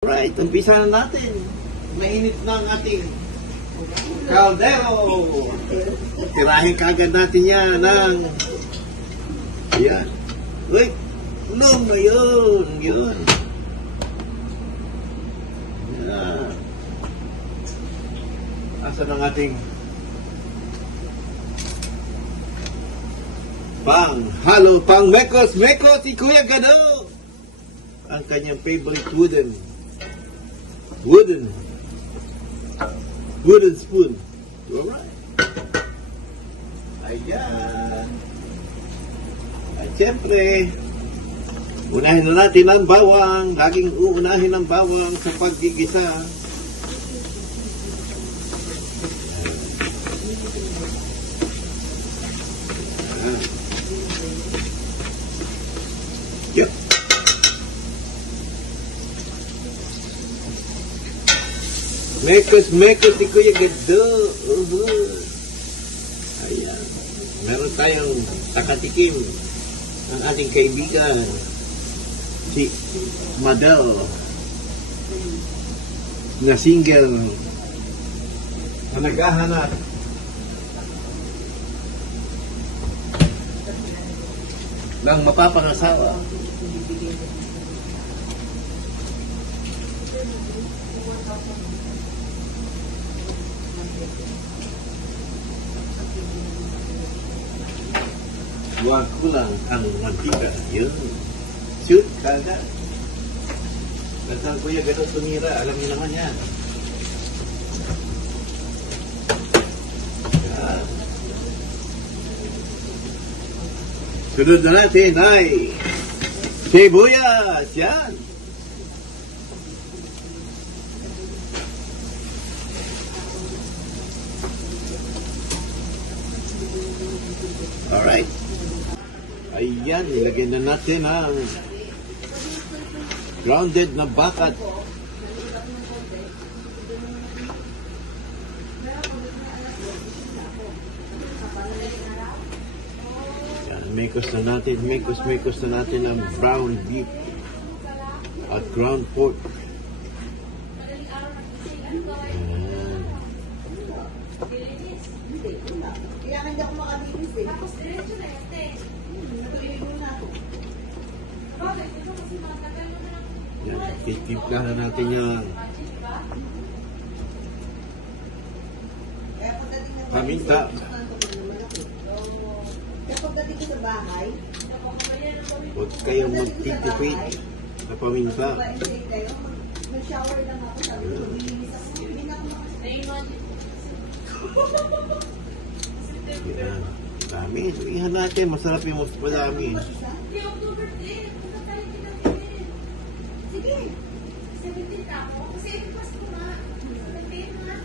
Right, umpisa na natin. Mainit na ang ating kaldero. Tirahin kagad natin yan ng... Yan. Uy, ulong na yun. Yun. Yan. Asa ng ating halo, pang mekos, si Kuya Gado. Ang kanyang favorite wooden spoon. Alright. Ayan. At siyempre, unahin na natin ang bawang. Laging uunahin ang bawang sa paggigisa. Ayan. Yep. Mekos si Kuya Gado. Ayan. Meron tayong takatikim ng ating kaibigan, si Madel, na single na naghahanap ng mapapangasawa. Huwag kulang ang mantika. Yun. Shoot, kagad. Kasang Kuya Gado tumira. Alam niyo naman yan. Yan. Sunod na natin ay sibuyas. Yan. Alright. Ayan, nilagyan na natin ang grounded na bakat. Ayan, mekos na natin ang brown beef at ground pork. Ayan. Kaya hindi ako makalinis eh. Tapos diretso na yun, te. Natuloy mo na ako. Bakit? Ito kasi matagal mo na. Yan, titimplahan natin yan. Paminta. Kaya pagdating ko sa bahay, Huwag kayong magtitipid sa paminta. mag-shower lang ako. Sabi ko, maglinis ako. Hindi na ako Yan. Dami. Sabihan natin. Masarap yung mas madami. Hindi, October 10. Punta tayo kinapin. Sige. 17 ako. Kasi ito pas ko nga. 17 nga.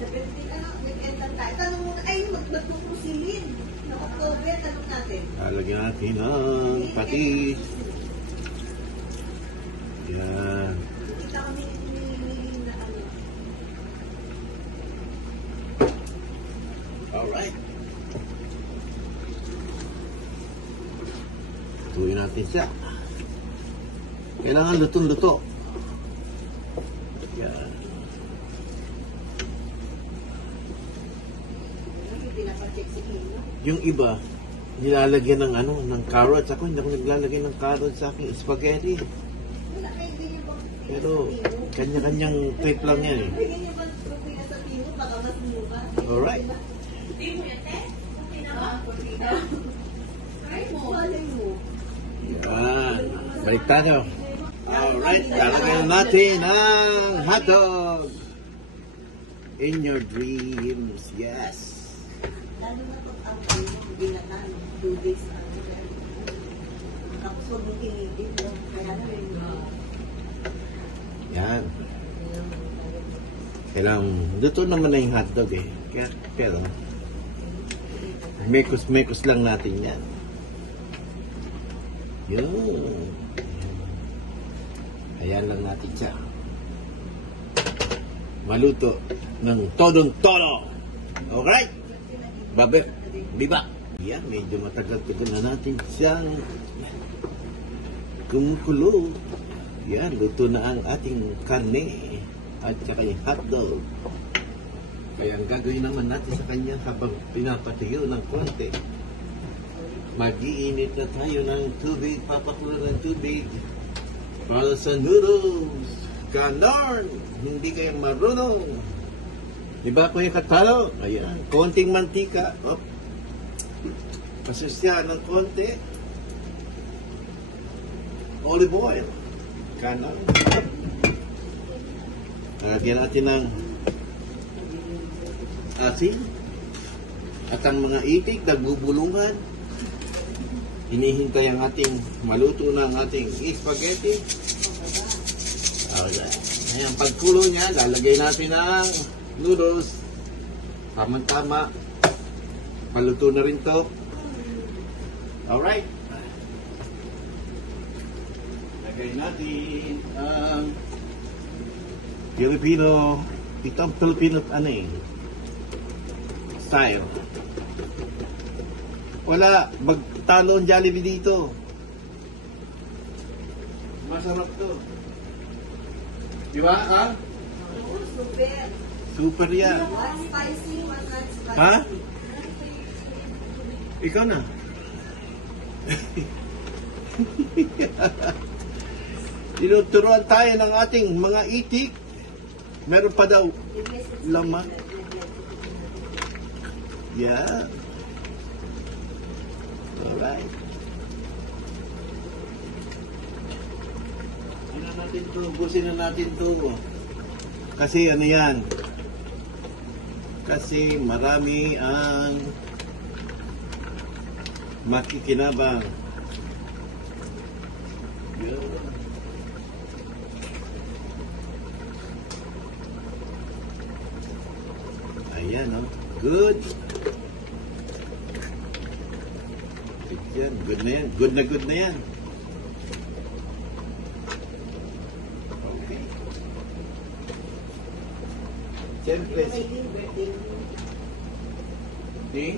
17 ano? Weekend lang tayo. Tanong muna. Ay, magpupusilin. Na October. Tanong natin. Lalagyan natin ang patis. Yan. Kita kami na ano. Alright. Tuloy natin siya. Kailangan lutong-luto. Yan. Pinapacheck si Kino. Yung iba, nilalagyan ng ano, ng carrots. Ako hindi ako naglalagay ng carrots sa aking spaghetti. Wala kayo ganyan bang Pero kanya-kanyang trip lang yan eh. May ganyan bang propina sa Kino? Baka mas mura. Alright. Hindi mo yan, te? Propina ba? Propina. Try mo. Malay mo. Yan. Balik tayo. Alright. Lalagyan natin ang hotdog. In your dreams. Yes. Lalo na pag ang kayo, binatan, 2 days ano. Tapos huwag mong tinigil. Kaya na rin. Yan. Kailangan, dito naman na yung hotdog eh. Kaya, pero, mekos lang natin yan. Yun. Ayan lang natin siya. Maluto ng todong-todo. Alright? Babek, biba. Yan, medyo matagal-tagal na natin siyang kumukulo. Yan, luto na ang ating karne at saka yung hotdog. Kaya ang gagawin naman natin sa kanya habang pinapatuyo ng konti, mag-iinit na tayo ng tubig, papakulo ng tubig para sa noodles. Ganon! Hindi kayo marunong. Diba Kuya Katalo? Ayan, konting mantika. Oh. Pasasya ng konti. Olive oil. Ganon. Lagyan natin ng asin. At ang mga itik, nagbubulungan. Hinihintay ang ating maluto ng ating spaghetti. Alright. Ayan, pagkulo niya, lalagay natin ang noodles. Tama-tama. Paluto na rin to. Alright. Lagay natin ang Filipino, itong Filipino style. Wala, magtalo ang Jollibee dito. Masarap to. Diba, ha? Super. Super yan. One spicy, one not spicy. Ha? Ikaw na. Tinuturuan tayo ng ating mga itik. Meron pa daw laman. Yeah. Alright. Busin na natin to. Kasi ano yan? Kasi marami ang makikinabang. Yeah. Ayan, oh. Good. Yan, good na yan. Good na yan. Okay. Siyempre. Di?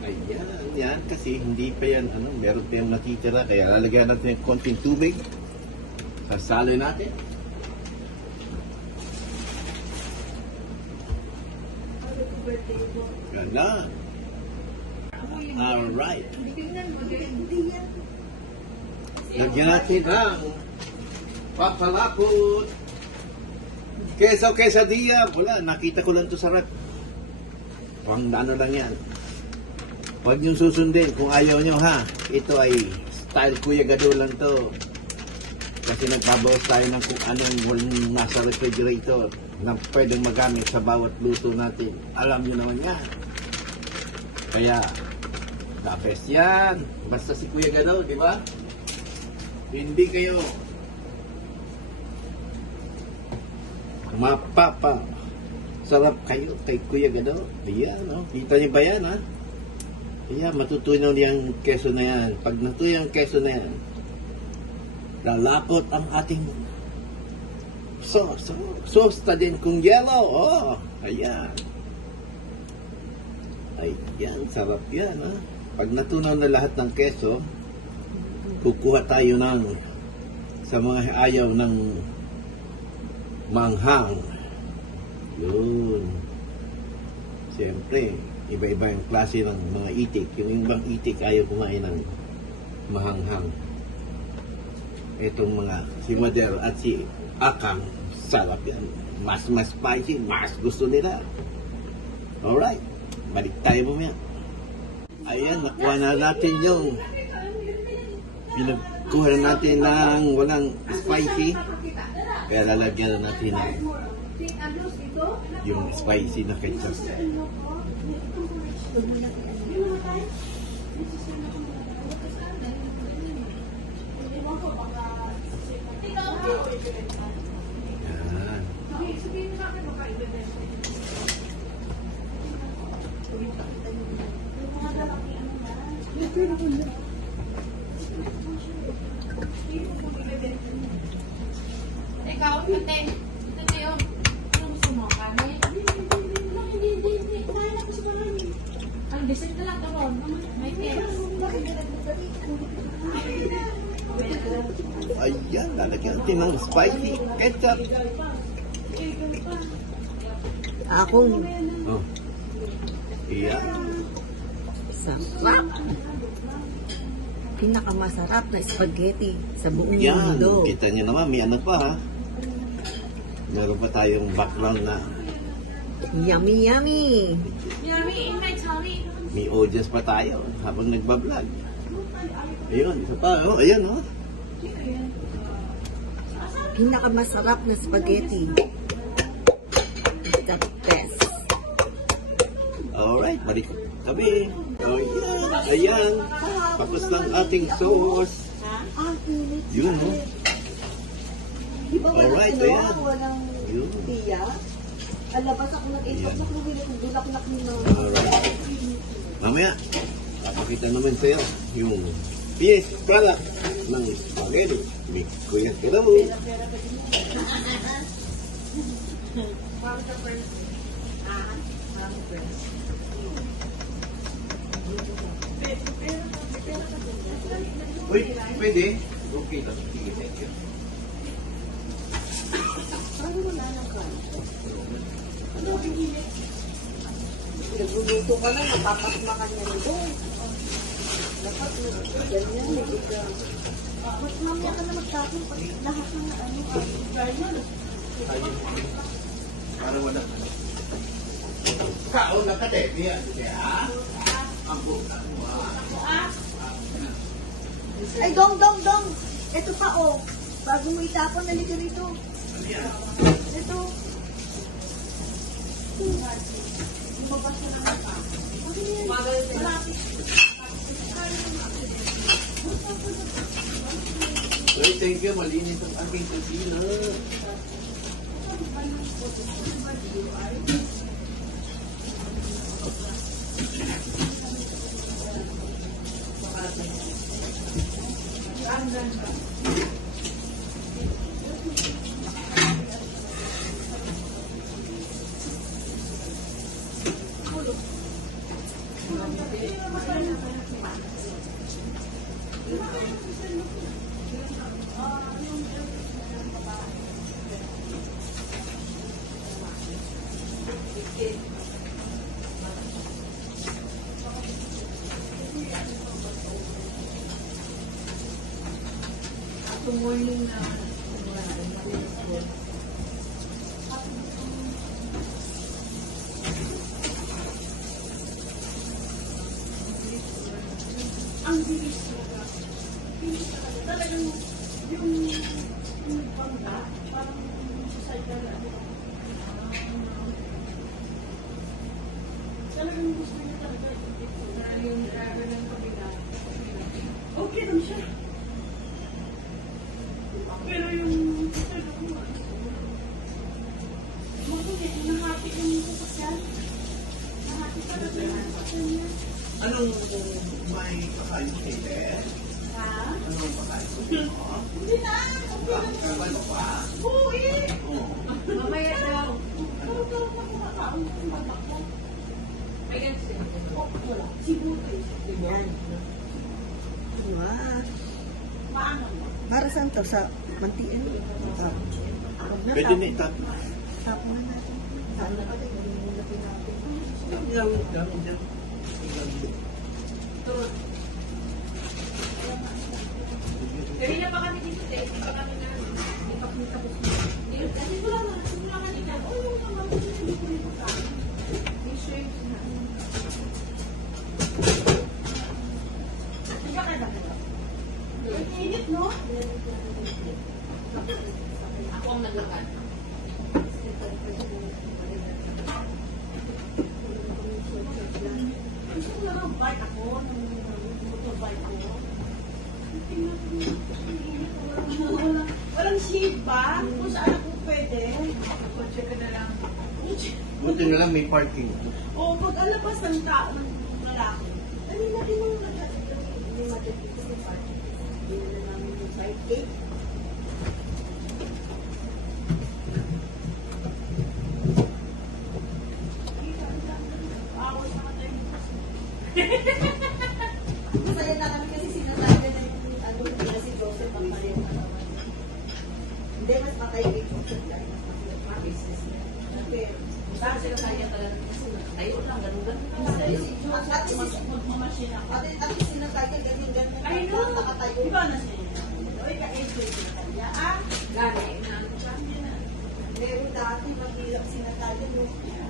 Ayan, yan kasi hindi pa yan, meron pa yung natitira, kaya lalagyan natin yung konting tubig. Sasalo natin. Ganda. Alright. Lagyan natin ang papalakot. Quesadilla. Wala, nakita ko lang to sa rep. Pang ano lang yan. Huwag niyong susundin kung ayaw nyo, ha. Ito ay style Kuya Gado lang to. Kasi nagbabawas tayo ng kung anong nasa refrigerator na pwedeng magamit sa bawat luto natin. Alam nyo naman yan. Kaya, the best yan. Basta si Kuya Gado, di ba? Hindi kayo mapapa sarap kayo kay Kuya Gado. Ayan, no? Kita niyo ba yan, ha? Ayan, matutunaw yung keso na yan. Pag natuyo yung keso na yan, lalapot ang ating sauce na din kung yellow. Oh, ayan. Ayan, sarap yan, ha? Pag natunaw na lahat ng keso, kukuha tayo ng sa mga ayaw ng manghang. Yun. Siyempre, iba-iba yung klase ng mga itik. Yung ibang itik ayaw kumain ng mahanghang. Itong mga si Mader at si Akang, sarap yan. Mas spicy, mas gusto nila. Alright, balik tayo mamaya. Ayan, nakuha na natin yung pinagkuha na natin ng walang spicy. Kaya lalagyan na natin yung spicy na ketchup. Yan. Ate, ito yung gusto mo kanin? Hindi. Kumain ako sa kanin. Ang dessert na lang doon. May text. Ayan, lalagyan natin ng spicy ketchup. Akong Oh. Ayan. sarap. Pinakamasarap na spaghetti sa buong Yan. mundo. Kita niyo naman, may ano pa ha. Meron pa tayong background na Yummy, yummy. Yummy in my tummy. may audience pa tayo habang nagbablog. Ayun, isa pa. Oh, ayan oh. Pinakamasarap na spaghetti. The best. Alright, balik kami. Oh, yan. Ayan. Tapos ng ating sauce. Yun, no? Di ba walang Alright, ano, ayan. walang Yun. tiya? Alabas ako nag-ipak sa kung gulak-lak nyo. Alright. Mamaya, papakita naman sa'yo yung pies product ng spaghetti. May kuya kilo. Uy, pwede? Okay, tapos sige, thank you. Nagluluto ka na, napapasmakan niya nito. Dapat ganyan, hindi ka. Mas mamaya ka na magtapon pag lahat ng ano ka. Para wala. Kaon na ka, Debbie. Ang buka mo. Ay, dong! Ito pa, oh. Bago mo itapon, nalito rito. Ito. Lumabas na naman pa. Malapit. Uy, thank you. Malinis ang aking kusina. Morning na. Ang bilis talaga. Bilis talaga. Talagang yung bangga, parang sa na ano. Talagang gusto niya talaga. Yung driver ng kabila. Okay lang siya. Pero yung makulit, nahati yung sasakyan. Nahati pa rin yung sasakyan niya. Anong may pakain kay Ted? Ha? Anong pakain mo? Hindi na! Okay lang. Ano pa? Oo eh! Oo. Mamaya daw. Pero talagang kumakaon ng batak ko. Ay, ganun. Wala. Siguro eh. Ganyan. Wow. Paano mo? Para saan to? Sa mantiin? Pwede na itap. Tap na natin. Saan na pala? Gulapin natin. Dami dyan. Kanina pa kami dito, eh. Hindi pa kami na. Hindi pa kami tapos. Kasi wala na. Wala kanina. Oh, yung naman. Hindi ko rin pa. May shrimp na. Hindi ka kaya ba? Ang init, no? Ako ang naglakad. Gusto ko lang ang bike ako. Motorbike ako. Walang shade ba? Kung saan ako pwede. Kotse ka na lang. Buti na lang may parking. O pag-alabas ng tao ng lalaki. Ano natin yung hindi natin dito sa parking. Hindi na namin yung side gate. sila kaya talaga. Kasi tayo lang, ganun-ganun na lang. At least sinatagal, ganyan-ganyan. I know. Nakatayo. Iba na siya. Oy, ka-enjoy sila kanya. Gani, inaano siya. Meron dati, mahirap sinatagal.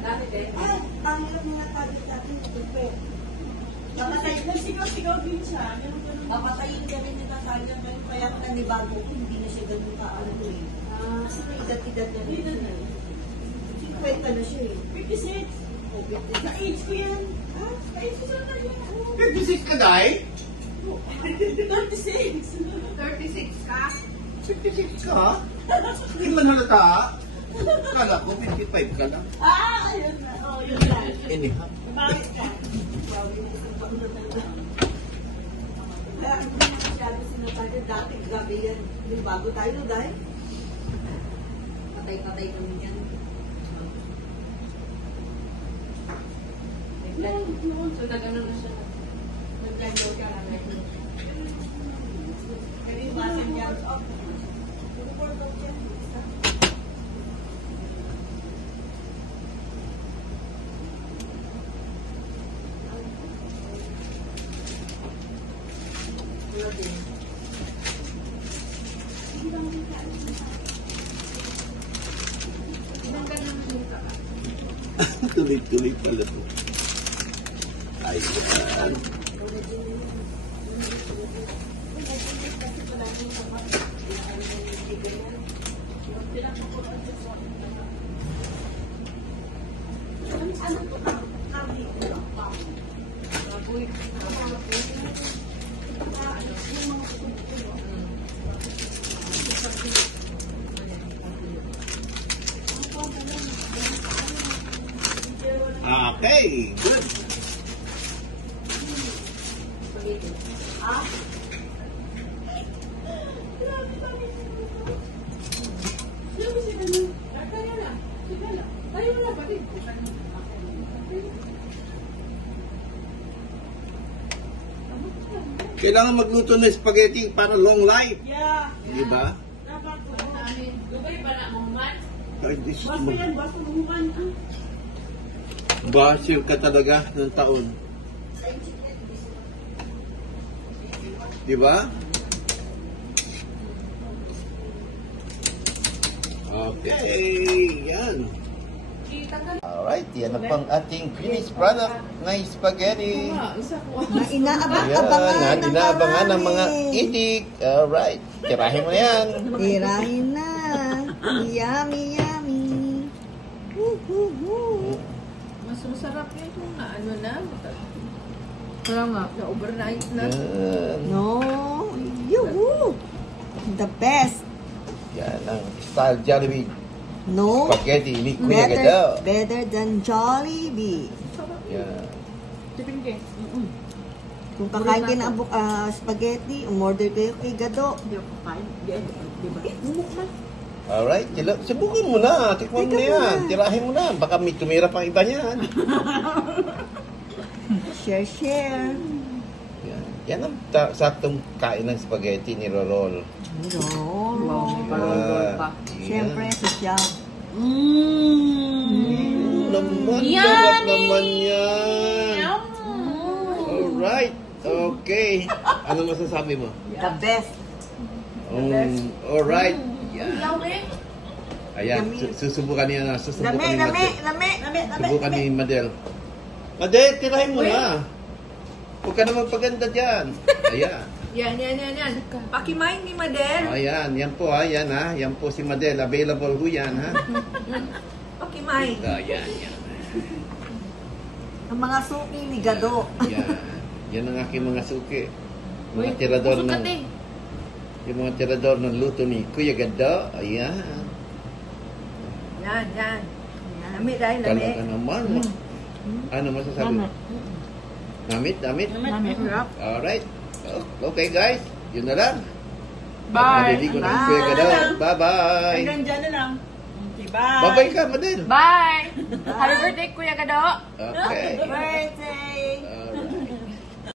Dati din. Ay, ang hirap sinatagal dati. Tupe. Napatay, nagsigaw-sigaw din siya. Ganun, ganun. Papatayin ka rin sinatagal. Kaya kung nanibago ko, hindi na siya ganun kaano eh. Kasi may edad-edad na rin. Hindi na. 50 na siya eh. 56. O, 50 na. Ka-age ko yan. Ka-age ko sana yan. 56 ka, Day? 36. 36 ka? 56 ka? Hindi man halata. Kala ko 55 ka lang. Ayun na. Oh, yun lang. Anyhow. Bakit ka? Kaya hindi na masyado sinatagal. Dati, gabi yan. Yung bago tayo dahil. Patay-patay kami yan. So, nag-ano na siya. Nag-download ka lang. Pero yung basa niya. Tuloy-tuloy pala to. Ayan. Okay, good. Kailangan magluto ng spaghetti para long life. Yeah. Di ba? Dapat po. Dugay ba na mo man? Ay, this Basta yan, basta umuman. Basir ka talaga ng taon. Di ba? Okay, yan. Alright, yan na pang ating finished product na spaghetti. Na inaabang-abangan Ayan, ng inaabangan ng mga marami. itik. Alright, tirahin mo na yan. Tirahin na. Yummy, yummy. Woo-hoo-hoo. Mas masarap yun kung na ano na. Wala nga. Na-overnight na. Yan. No. Yoo-hoo. The best. Yan ang style Jollibee No. spaghetti ni Kuya Gado. Better than Jollibee. Yan. Tipin Kung kakain kayo ng spaghetti, umorder kayo kay Gado. Hindi ako kain. Diba? Alright, subukan mo na. Tikman mo na Teka yan. muna. Tirahin mo na. Baka may tumira pang iba niyan. Share. Yan. Yan ang saktong kain ng spaghetti ni Rolol. Roll. Wow, may parol pa. Siyempre, siya. Naman, Yummy! sarap naman yan. Alright, okay. Ano masasabi mo? The best. Alright. Yan. Yummy. Ayan, susubukan niya na. Susubukan Lami, ni lami, Madel. lami. Subukan ni Madel. Madel, tirahin mo na. Huwag ka na magpaganda dyan. Ayan. Yan. Pakimain ni Madel. Ayan, yan po ha. Yan ha. Yan po si Madel. Available ho yan ha. Pakimain. Ayan, yan. Ang mga suki ni Gado. Yan. Yan ang aking mga suki. Mga Uy, tirador busog ka, ng... te. Yung mga tirador ng luto ni Kuya Gado. Ayan. Yan. Lami dahil, lami. Talaga naman. Ano masasabi mo? Namit? Lami. Alright. Okay guys. Yun na lang. Bye. Maliligo na ang Kuya Gado. Bye-bye. Hanggang dyan na lang. Okay, bye. Bye-bye ka, Madel. Bye. Happy birthday, Kuya Gado. Okay. Birthday!